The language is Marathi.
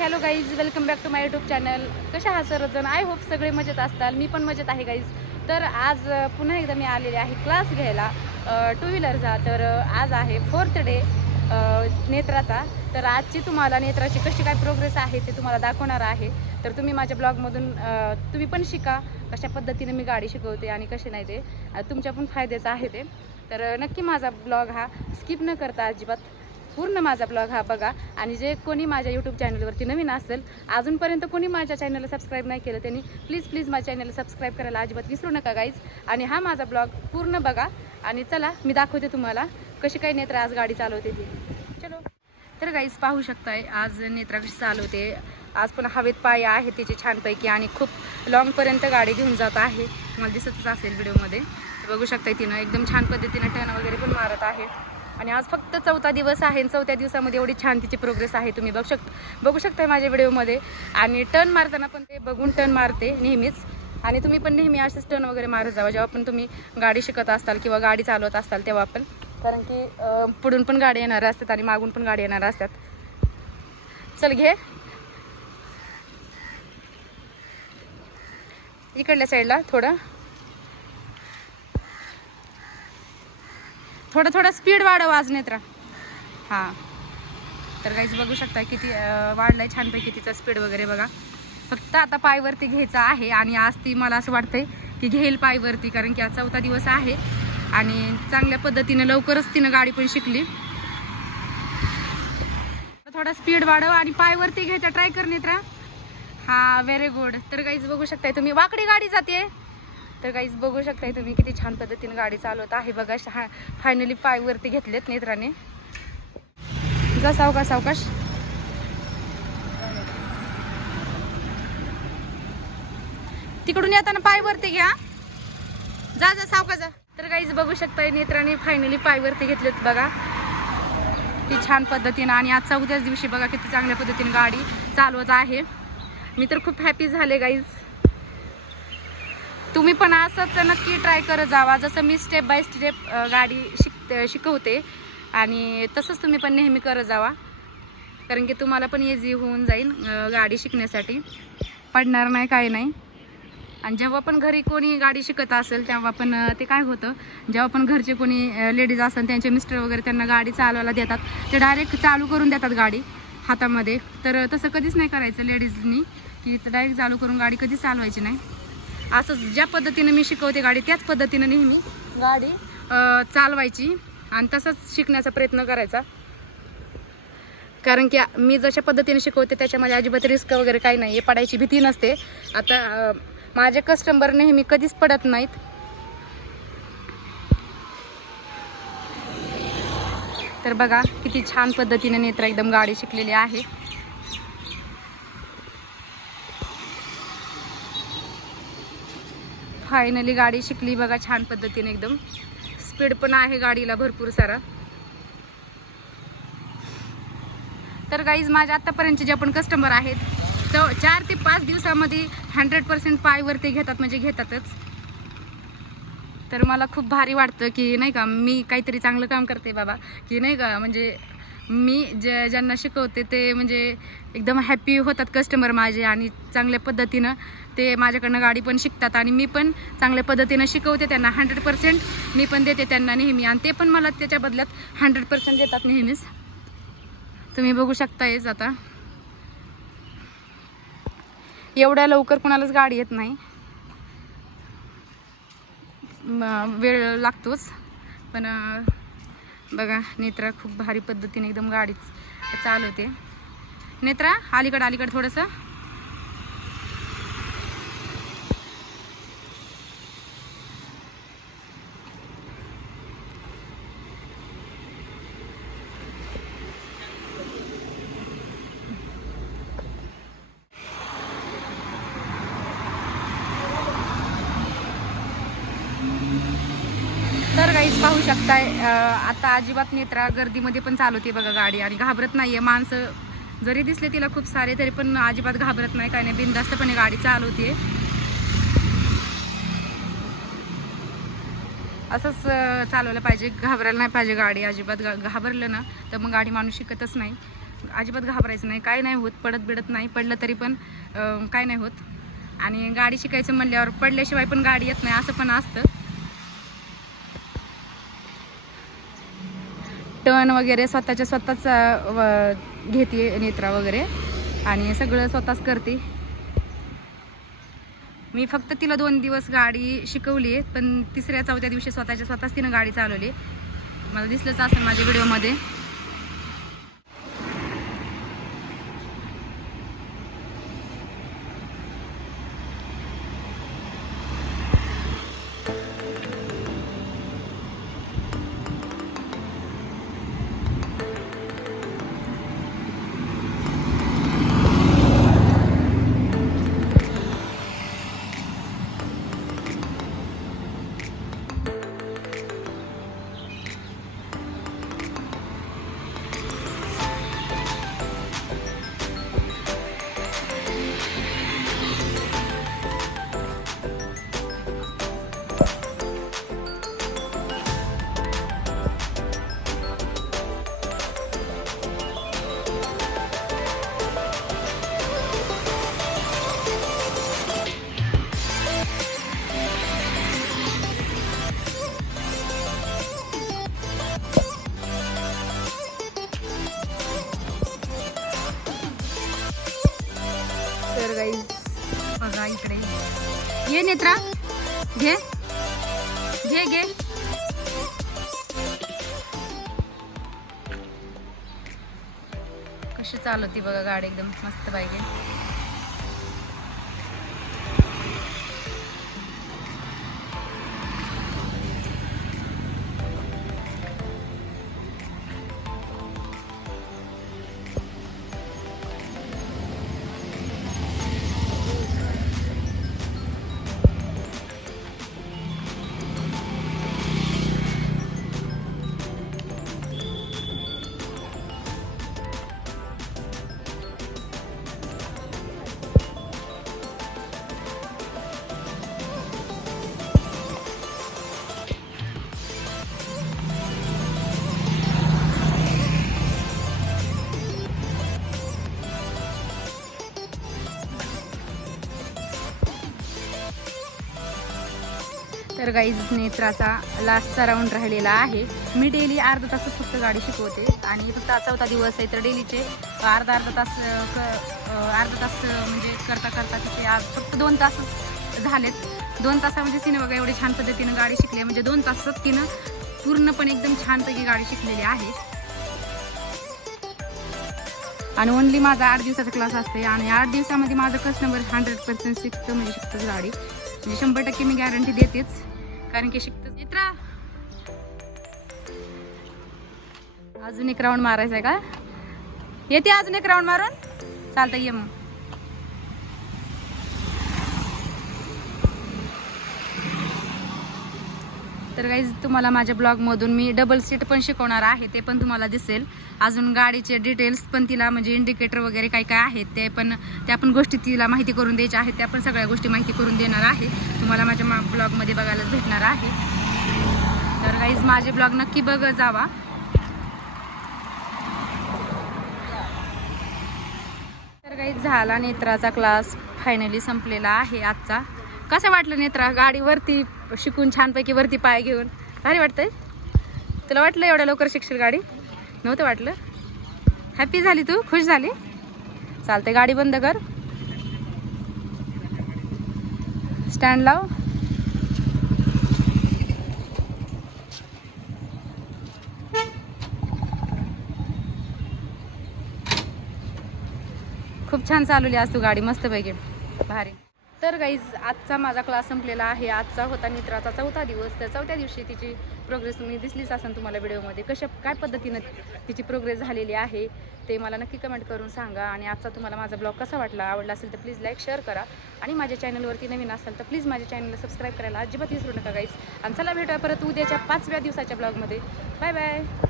Hello guys welcome back to my YouTube channel कशा हा सर्वजण? आय होप सगळे मजेत असताल. मी पण मजेत आहे गाईज तर आज पुन्हा एकदा मी आलेले आहे क्लास घ्यायला. टू व्हीलरचा तर आज आहे फोर्थ डे नेत्राचा. तर आजची तुम्हाला नेत्राची कशी काय प्रोग्रेस आहे ते तुम्हाला दाखवणार आहे. तर तुम्ही माझ्या ब्लॉगमधून तुम्ही पण शिका. कशा पद्धतीने मी गाडी शिकवते आणि कसे नाही ते. तुमच्या पण फायद्याचं आहे ते. तर नक्की माझा ब्लॉग हा स्किप न करता अजिबात पूर्ण माझा ब्लॉग हा बघा. आणि जे कोणी माझ्या यूट्यूब चॅनलवरती नवीन असेल अजूनपर्यंत कोणी माझ्या चॅनलला सबस्क्राईब नाही केलं त्यांनी प्लीज प्लीज माझ्या चॅनलला सबस्क्राईब करायला अजिबात विसरू नका गाईज आणि हा माझा ब्लॉग पूर्ण बघा. आणि चला मी दाखवते तुम्हाला कशी काही नेत्र आज गाडी चालवते ती. चलो. तर गाईज पाहू शकताय आज नेत्रा कशी चालवते. आज पण हवेत पाय आहे तिचे छानपैकी आणि खूप लॉंगपर्यंत गाडी घेऊन जात आहे. तुम्हाला दिसतच असेल व्हिडिओमध्ये बघू शकताय तिनं एकदम छान पद्धतीनं टर्न वगैरे पण मारत आहे. आणि आज फक्त चौथा दिवस आहे आणि चौथ्या दिवसामध्ये एवढी छान तिची प्रोग्रेस आहे. तुम्ही बघू शक बघू शकता माझ्या व्हिडिओमध्ये आणि टर्न मारताना पण ते बघून टर्न मारते नेहमीच. आणि तुम्ही पण नेहमी असेच टर्न वगैरे मारत जावा. जेव्हा पण तुम्ही गाडी शिकत असाल किंवा गाडी चालवत असाल तेव्हा पण. कारण की पुढून पण गाडी येणार असतात आणि मागून पण गाडी येणार असतात. चल घे. इकडल्या साईडला थोडं. थोडं थोडं स्पीड वाढव आज नेत्रा. हां. तर काहीच बघू शकता किती अं, वाढलाय छानपैकी तिचा स्पीड वगैरे बघा. फक्त आता पायवरती घ्यायचा आहे आणि आज ती मला असं वाटतंय की घेईल पायवरती कारण की आज चौथा दिवस आहे आणि चांगल्या पद्धतीनं लवकरच तिनं गाडी पण शिकली. थोडा स्पीड वाढव आणि पायवरती घ्यायचा ट्राय कर नेत्रा. हा व्हेरी गुड तर काहीच बघू शकताय तुम्ही. वाकडी गाडी जाते तर काहीच बघू शकताय तुम्ही किती छान पद्धतीने गाडी चालवत आहे. बघा हा फायनली पायवरती घेतलेत नेत्राने. जा सावकाश सावकाश. तिकडून येताना पायवरती घ्या. जा जा सावका जा. तर काहीच बघू शकताय नेत्राने फायनली पायवरती घेतलेत बघा. ती छान पद्धतीनं आणि आजचा उद्याच दिवशी बघा किती चांगल्या पद्धतीने गाडी चालवत आहे. मी तर खूप हॅपी झाले गाईज तुम्ही पण असंच नक्की ट्राय करत जावा. जसं मी स्टेप बाय स्टेप गाडी शिक शिकवते आणि तसंच तुम्ही पण नेहमी करत जावा. कारण की तुम्हाला पण इझी होऊन जाईल गाडी शिकण्यासाठी. पडणार नाही काही नाही. आणि जेव्हा पण घरी कोणी गाडी शिकत असेल तेव्हा पण ते काय होतं? जेव्हा पण घरचे कोणी लेडीज असेल त्यांचे मिस्टर वगैरे त्यांना गाडी चालवायला देतात. ते डायरेक्ट चालू करून देतात गाडी हातामध्ये. तर तसं कधीच नाही करायचं लेडीजनी की डायरेक्ट चालू करून गाडी कधीच चालवायची नाही. असंच ज्या पद्धतीनं मी शिकवते गाडी त्याच पद्धतीनं नेहमी गाडी चालवायची आणि तसंच शिकण्याचा प्रयत्न करायचा. कारण की मी जशा पद्धतीने शिकवते त्याच्यामध्ये अजिबात रिस्क वगैरे काही नाही. आहे पडायची भीती नसते. आता माझे कस्टमर नेहमी कधीच पडत नाहीत. तर बघा किती छान पद्धतीने नेत्र एकदम गाडी शिकलेली आहे. फायनली गाडी शिकली बघा छान पद्धतीने एकदम. स्पीड पण आहे गाडीला भरपूर सारा. तर गाईज माझ्या आत्तापर्यंतचे जे पण कस्टमर आहेत चौ चार ते पाच दिवसामध्ये हंड्रेड पर्सेंट पायवरती घेतात म्हणजे घेतातच. तर मला खूप भारी वाटतं की नाही का मी काहीतरी चांगलं काम करते बाबा. की नाही का म्हणजे मी जे ज्यांना शिकवते ते म्हणजे एकदम हॅपी होतात कस्टमर माझे आणि चांगल्या पद्धतीनं ते माझ्याकडनं गाडी पण शिकतात आणि मी पण चांगल्या पद्धतीनं शिकवते त्यांना हंड्रेड पर्सेंट मी पण देते त्यांना नेहमी आणि ते पण मला त्याच्या बदल्यात हंड्रेड पर्सेंट देतात नेहमीच. तुम्ही बघू शकतायच आता. एवढ्या लवकर कोणालाच गाडी येत नाही. वेळ लागतोच. पण बघा नेत्रा खूप भारी पद्धतीने एकदम गाडीच चालवते. नेत्रा अलीकडं अलीकडं थोडंसं. तर काहीच पाहू शकताय. आता अजिबात नेत्रा गर्दीमध्ये पण चालवते बघा गाडी आणि घाबरत नाहीये. माणसं जरी दिसले तिला खूप सारे तरी पण अजिबात घाबरत नाही काय नाही. बिनधास्तपणे गाडी चालवते असंच चालवलं पाहिजे. घाबरायला नाही पाहिजे गाडी. अजिबात घाबरलं ना तर मग गाडी माणूस शिकतच नाही. अजिबात घाबरायचं नाही. काय नाही होत. पडत बिडत नाही. पडलं तरी पण काय नाही होत. आणि गाडी शिकायचं म्हणल्यावर पडल्याशिवाय पण गाडी येत नाही असं पण असतं. टन वगैरे स्वतःच्या स्वतःच व- घेते नेत्रा वगैरे. आणि सगळं स्वतःच करते. मी फक्त तिला दोन दिवस गाडी शिकवली आहे पण तिसऱ्या चौथ्या दिवशी स्वतःच्या स्वतःच तिनं गाडी चालवली. मला दिसलंच असेल माझ्या व्हिडिओमध्ये नेत्रा. घे. घे घे. कशी चालवती बघा गाडी एकदम मस्त पाहिजे तर गाईज नेत्राचा लास्टचा राऊंड राहिलेला आहे. मी डेली अर्धा तासच फक्त गाडी शिकवते. आणि फक्त चौथा दिवस आहे तर डेलीचे अर्धा अर्धा तास क- अर्धा तास म्हणजे करता करता तिथे आज फक्त दोन तासच झालेत. दोन तासामध्ये तिने बघा एवढी छान पद्धतीनं गाडी शिकली आहे. म्हणजे दोन तासात तिनं पूर्णपणे एकदम छानपैकी गाडी शिकलेली आहे. आणि ओनली माझा आठ दिवसाचा क्लास असते आणि आठ दिवसामध्ये माझं कस्टमर हंड्रेड पर्सेंट शिकतं म्हणजे शिकतं गाडी. म्हणजे शंभर टक्के मी गॅरंटी देतेच. कारण की शिकत मित्रा! अजून एक राऊंड मारायचा आहे का? येते अजून एक राऊंड मारून? चालतं ये मग. तर गाईज तुम्हाला माझ्या ब्लॉगमधून मी डबल सीट पण शिकवणार आहे ते पण तुम्हाला दिसेल. अजून गाडीचे डिटेल्स पण तिला म्हणजे इंडिकेटर वगैरे काय काय आहेत ते पण त्या पण गोष्टी तिला माहिती करून द्यायच्या आहेत त्या पण सगळ्या गोष्टी माहिती करून देणार आहे. तुम्हाला माझ्या मा ब्लॉगमध्ये बघायलाच भेटणार आहे. तर गाईज माझे ब्लॉग नक्की बघ जावा. तर काही झाला नेत्राचा क्लास फायनली संपलेला आहे आजचा. कसं वाटलं नेत्रा? गाडीवरती शिकून छानपैकी वरती पाय घेऊन. भारी वाटतंय. तुला वाटलं एवढ्या लवकर शिकशील गाडी? नव्हतं वाटलं? हॅपी झाली तू? खुश झाली? चालते गाडी बंद कर. स्टँड लाव. खूप छान चालवली आज तू गाडी मस्तपैकी. भारी. तर गाईज आजचा माझा क्लास संपलेला आहे. आजचा होता मित्राचा चौथा दिवस. तर चौथ्या दिवशी तिची प्रोग्रेस तुम्ही दिसलीच असेल तुम्हाला व्हिडिओमध्ये कशा काय पद्धतीनं तिची प्रोग्रेस झालेली आहे ते मला नक्की कमेंट करून सांगा. आणि आजचा तुम्हाला माझा ब्लॉग कसा वाटला आवडला असेल तर प्लीज लाईक शेअर करा. आणि माझ्या चॅनलवरती नवीन असाल तर प्लीज माझ्या चॅनलला सबस्क्राईब करायला अजिबात विसरू नका गाईज आणि चला भेटूया परत उद्याच्या पाचव्या दिवसाच्या ब्लॉगमध्ये बाय बाय